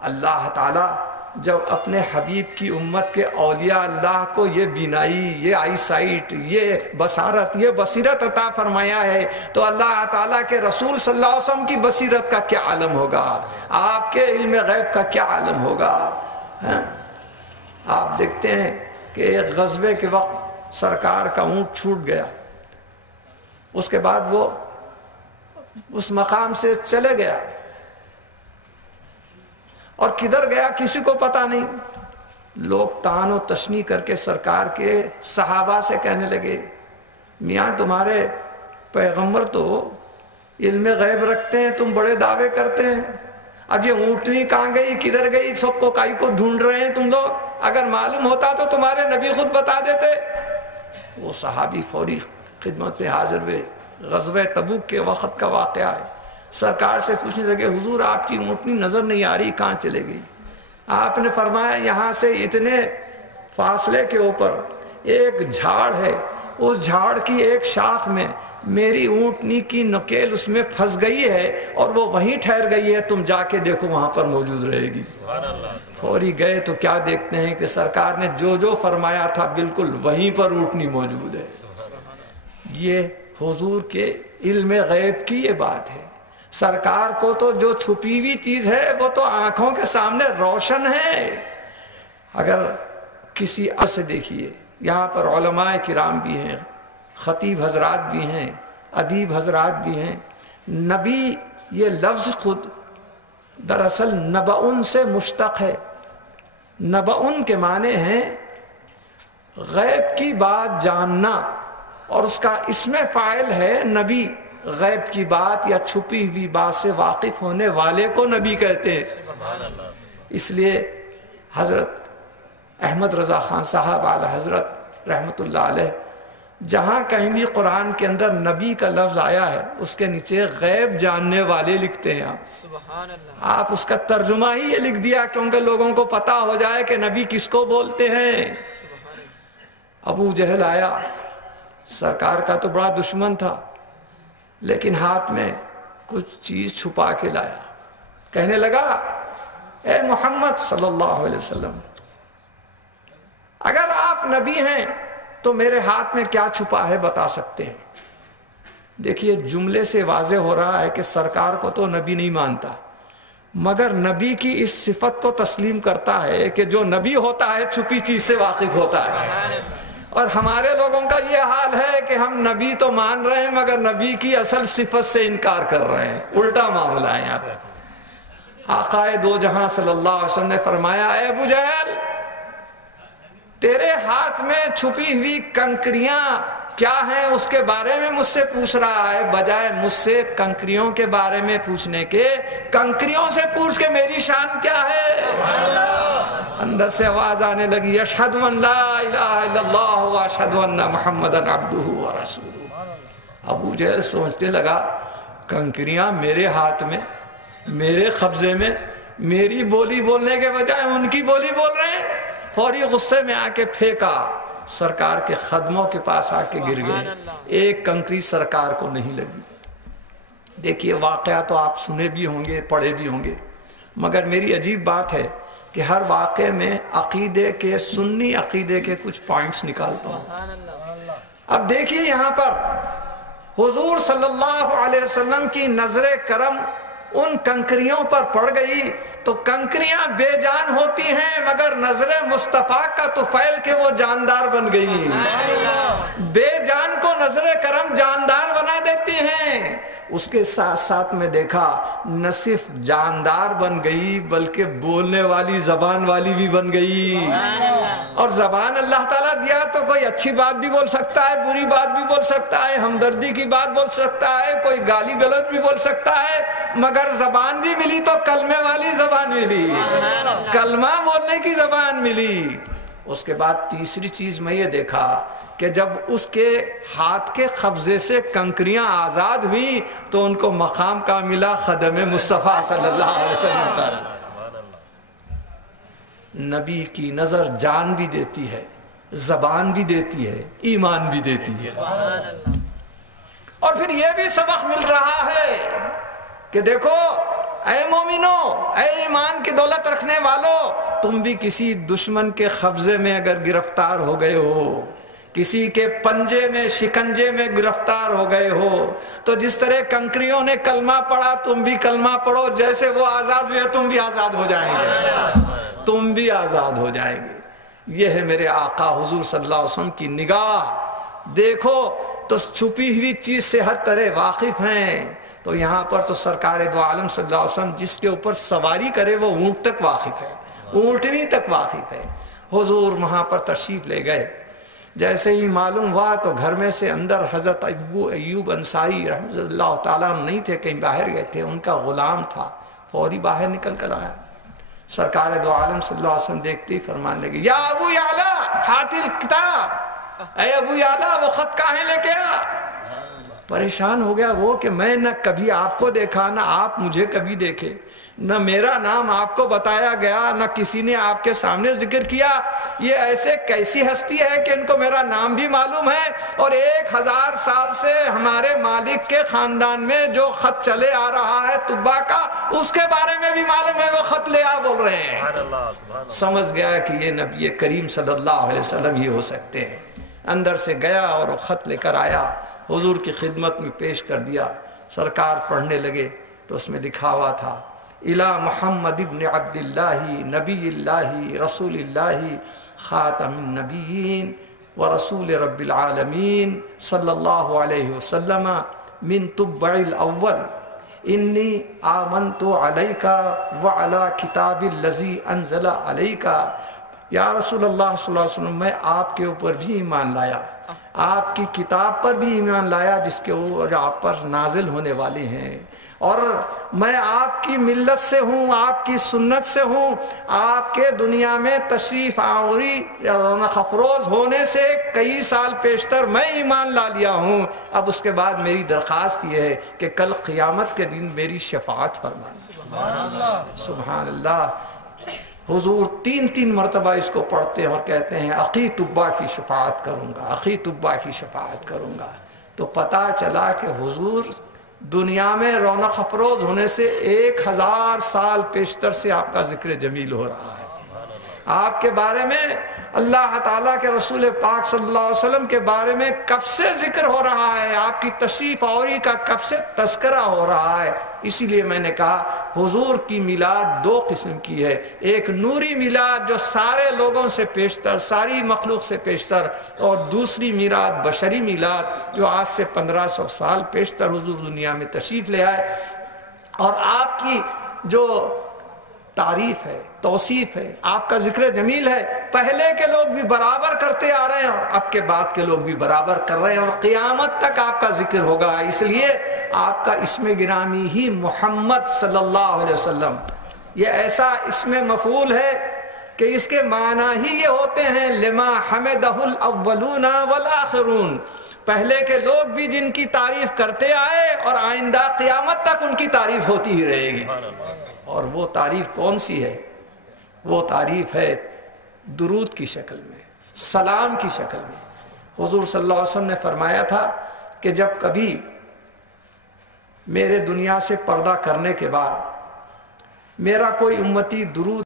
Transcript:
اللہ تعالیٰ جب اپنے حبیب کی امت کے اولیاء اللہ کو یہ بینائی، یہ آئی سائٹ، یہ بصارت، یہ بصیرت عطا فرمایا ہے، تو اللہ تعالیٰ کے رسول صلی اللہ علیہ وسلم کی بصیرت کا کیا عالم ہوگا، آپ کے علم غیب کا کیا عالم ہوگا. آپ دیکھتے ہیں کہ ایک غزوے کے وقت سرکار کا اونٹ چھوٹ گیا، اس کے بعد وہ اس مقام سے چلے گیا، اور کدھر گیا کسی کو پتا نہیں. لوگ طعن و تشنیع کر کے سرکار کے صحابہ سے کہنے لگے، میاں تمہارے پیغمبر تو علم غیب رکھتے ہیں، تم بڑے دعوے کرتے ہیں، اب یہ اونٹنی کہاں گئی، کدھر گئی، سب کو کائی کو ڈھونڈ رہے ہیں تم لوگ، اگر معلوم ہوتا تو تمہارے نبی خود بتا دیتے. وہ صحابی فوری خدمت میں حاضر ہوئے. غزوہ تبوک کے وقت کا واقعہ ہے. سرکار سے پوچھنے لگے، حضور آپ کی اونٹنی نظر نہیں آ رہی، کہاں چلے گئی؟ آپ نے فرمایا یہاں سے اتنے فاصلے کے اوپر ایک جھاڑ ہے، اس جھاڑ کی ایک شاخ میں میری اونٹنی کی نکیل اس میں پھنس گئی ہے اور وہ وہیں ٹھہر گئی ہے، تم جا کے دیکھو وہاں پر موجود رہے گی. فوری گئے تو کیا دیکھتے ہیں کہ سرکار نے جو جو فرمایا تھا بالکل وہیں پر اونٹنی موجود ہے. یہ حضور کے علم غیب کی یہ بات ہے. سرکار کو تو جو چھپی ہوئی چیز ہے وہ تو آنکھوں کے سامنے روشن ہے. اگر کسی سے دیکھیے، یہاں پر علماء کرام بھی ہیں، خطیب حضرات بھی ہیں، ادیب حضرات بھی ہیں. نبی یہ لفظ خود دراصل نبأن سے مشتق ہے. نبأن کے معنی ہیں غیب کی بات جاننا، اور اس کا اسم فاعل ہے نبی. غیب کی بات یا چھپی ہوئی بات سے واقف ہونے والے کو نبی کہتے ہیں. اس لیے حضرت احمد رضا خان صاحب اعلی حضرت رحمت اللہ علیہ جہاں کہیں بھی قرآن کے اندر نبی کا لفظ آیا ہے اس کے نیچے غیب جاننے والے لکھتے ہیں. آپ اس کا ترجمہ ہی یہ لکھ دیا کیونکہ لوگوں کو پتا ہو جائے کہ نبی کس کو بولتے ہیں. ابو جہل آیا، سرکار کا تو بڑا دشمن تھا، لیکن ہاتھ میں کچھ چیز چھپا کے لایا. کہنے لگا، اے محمد صلی اللہ علیہ وسلم، اگر آپ نبی ہیں تو میرے ہاتھ میں کیا چھپا ہے بتا سکتے ہیں؟ دیکھیے جملے سے واضح ہو رہا ہے کہ سرکار کو تو نبی نہیں مانتا، مگر نبی کی اس صفت کو تسلیم کرتا ہے کہ جو نبی ہوتا ہے چھپی چیز سے واقف ہوتا ہے. اور ہمارے لوگوں کا یہ حال ہے کہ ہم نبی تو مان رہے ہیں مگر نبی کی اصل صفت سے انکار کر رہے ہیں. الٹا معاملہ ہے یہاں پر. آقائے دو جہاں صلی اللہ علیہ وسلم نے فرمایا، اے ابو جہل، تیرے ہاتھ میں چھپی ہوئی کنکریاں کیا ہیں اس کے بارے میں مجھ سے پوچھ رہا ہے، بجائے مجھ سے کنکریوں کے بارے میں پوچھنے کے کنکریوں سے پوچھ کے میری شان کیا ہے. اندر سے آواز آنے لگی، اشہد ان لا الہ الا اللہ واشہد ان محمدا عبدہ ورسولہ. ابو جہل سوچنے لگا، کنکریاں میرے ہاتھ میں، میرے قبضے میں، میری بولی بولنے کے بجائے ان کی بولی بول رہے ہیں. فوری غصے میں آ کے پھینکا، سرکار کے قدموں کے پاس آ کے گر گئے. ایک کنکری سرکار کو نہیں لگی. دیکھیے واقعہ تو آپ سنے بھی ہوں گے، پڑھے بھی ہوں گے، مگر میری عجیب بات ہے کہ ہر واقعے میں عقیدے کے، سنی عقیدے کے کچھ پوائنٹس نکالتا ہوں. اب دیکھیے یہاں پر حضور صلی اللہ علیہ وسلم کی نظر کرم ان کنکریوں پر پڑ گئی تو کنکریاں بے جان ہوتی ہیں مگر نظر مصطفیٰ کا طفیل کہ وہ جاندار بن گئی. بے جان کو نظر کرم جاندار بنا دیتی ہیں. اس کے ساتھ ساتھ میں دیکھا نہ صرف جاندار بن گئی بلکہ بولنے والی زبان والی بھی بن گئی. اور زبان اللہ تعالیٰ دیا تو کوئی اچھی بات بھی بول سکتا ہے، بری بات بھی بول سکتا ہے، ہمدردی کی بات بول سکتا ہے، کوئی گالی غلط بھی بول سکتا ہے، مگر زبان بھی ملی تو کلمے والی زبان ملی، کلمہ بولنے کی زبان ملی. اس کے بعد تیسری چیز میں یہ دیکھا کہ جب اس کے ہاتھ کے قبضے سے کنکریاں آزاد ہوئی تو ان کو مقام کا ملا خدم مصطفیٰ صلی اللہ علیہ وسلم پر. نبی کی نظر جان بھی دیتی ہے، زبان بھی دیتی ہے، ایمان بھی دیتی ہے. اور پھر یہ بھی سبق مل رہا ہے کہ دیکھو اے مومنو، اے ایمان کی دولت رکھنے والو، تم بھی کسی دشمن کے قبضے میں اگر گرفتار ہو گئے ہو، کسی کے پنجے میں شکنجے میں گرفتار ہو گئے ہو، تو جس طرح کنکریوں نے کلمہ پڑھا تم بھی کلمہ پڑھو، جیسے وہ آزاد ہوئے تم بھی آزاد ہو جائیں گے، تم بھی آزاد ہو جائیں گے۔ یہ ہے میرے آقا حضور صلی اللہ علیہ وسلم کی نگاہ۔ دیکھو تو چھپی ہوئی چیز سے ہر طرح واقف ہیں، تو یہاں پر تو سرکار دو عالم صلی اللہ علیہ وسلم جس کے اوپر سواری کرے وہ اونٹ تک واقف ہے، اونٹنی تک واقف ہے۔ حضور وہاں پر تشریف لے گئے، جیسے ہی معلوم ہوا تو گھر میں سے اندر حضرت ابو ایوب انصاری رحمۃ اللہ تعالیٰ نہیں تھے، کہیں باہر گئے تھے، ان کا غلام تھا، فوری باہر نکل کر آیا۔ سرکار دو عالم صلی اللہ علیہ وسلم دیکھتے ہی فرمانے لگے، یا ابو یعلا ہات الکتاب، اے ابو یعلا وہ خط کہاں لے کے آ؟ پریشان ہو گیا وہ کہ میں نہ کبھی آپ کو دیکھا، نہ آپ مجھے کبھی دیکھے، نہ میرا نام آپ کو بتایا گیا، نہ کسی نے آپ کے سامنے ذکر کیا، یہ ایسے کیسی ہستی ہے کہ ان کو میرا نام بھی معلوم ہے، اور 1000 سال سے ہمارے مالک کے خاندان میں جو خط چلے آ رہا ہے طبا کا، اس کے بارے میں بھی معلوم ہے، وہ خط لے آ بول رہے ہیں۔ سمجھ گیا کہ یہ نبی کریم صلی اللہ علیہ وسلم ہی ہو سکتے ہیں۔ اندر سے گیا اور وہ خط لے کر آیا، حضور کی خدمت میں پیش کر دیا۔ سرکار پڑھنے لگے تو اس میں لکھا ہوا تھا، الہ محمد ابن عبد اللہ نبی اللہ رسول اللہ خاتم النبیین ورسول رب العالمین صلی اللہ علیہ وسلم من طبع الاول انی آمنت علیک وعلی کتاب الذی انزل علیک۔ یا رسول اللہ صلی اللہ علیہ وسلم، میں آپ کے اوپر بھی ایمان لایا، آپ کی کتاب پر بھی ایمان لایا جس کے اوپر آپ پر نازل ہونے والے ہیں، اور میں آپ کی ملت سے ہوں، آپ کی سنت سے ہوں، آپ کے دنیا میں تشریف آوری رونق افروز ہونے سے کئی سال پیشتر میں ایمان لا لیا ہوں۔ اب اس کے بعد میری درخواست یہ ہے کہ کل قیامت کے دن میری شفاعت فرما۔ سبحان اللہ، سبحان اللہ۔ حضور 3 مرتبہ اس کو پڑھتے ہیں اور کہتے ہیں اخی طبا کی شفاعت کروں گا، اخی طبا کی شفاعت کروں گا۔ تو پتہ چلا کہ حضور دنیا میں رونق افروز ہونے سے 1000 سال پیشتر سے آپ کا ذکر جمیل ہو رہا ہے، آپ کے بارے میں اللہ تعالیٰ کے رسول پاک صلی اللہ علیہ وسلم کے بارے میں کب سے ذکر ہو رہا ہے، آپ کی تشریف آوری کا کب سے تذکرہ ہو رہا ہے۔ اسی لیے میں نے کہا حضور کی میلاد 2 قسم کی ہے، ایک نوری میلاد جو سارے لوگوں سے پیشتر، ساری مخلوق سے پیشتر، اور دوسری میلاد بشری میلاد جو آج سے 1500 سال پیشتر حضور دنیا میں تشریف لے آئے۔ اور آپ کی جو تعریف ہے، توصیف ہے، آپ کا ذکر جمیل ہے، پہلے کے لوگ بھی برابر کرتے آ رہے ہیں اور اب کے بعد کے لوگ بھی برابر کر رہے ہیں، اور قیامت تک آپ کا ذکر ہوگا۔ اس لیے آپ کا اسم گرامی ہی محمد صلی اللہ علیہ وسلم، یہ ایسا اسم مفعول ہے کہ اس کے معنی ہی یہ ہوتے ہیں لما حمدہ الاولون والآخرون، پہلے کے لوگ بھی جن کی تعریف کرتے آئے اور آئندہ قیامت تک ان کی تعریف ہوتی ہی رہے گی۔ اور وہ تعریف کون سی ہے؟ وہ تعریف ہے درود کی شکل میں، سلام کی شکل میں۔ حضور صلی اللہ علیہ وسلم نے فرمایا تھا کہ جب کبھی میرے دنیا سے پردہ کرنے کے بعد میرا کوئی امتی درود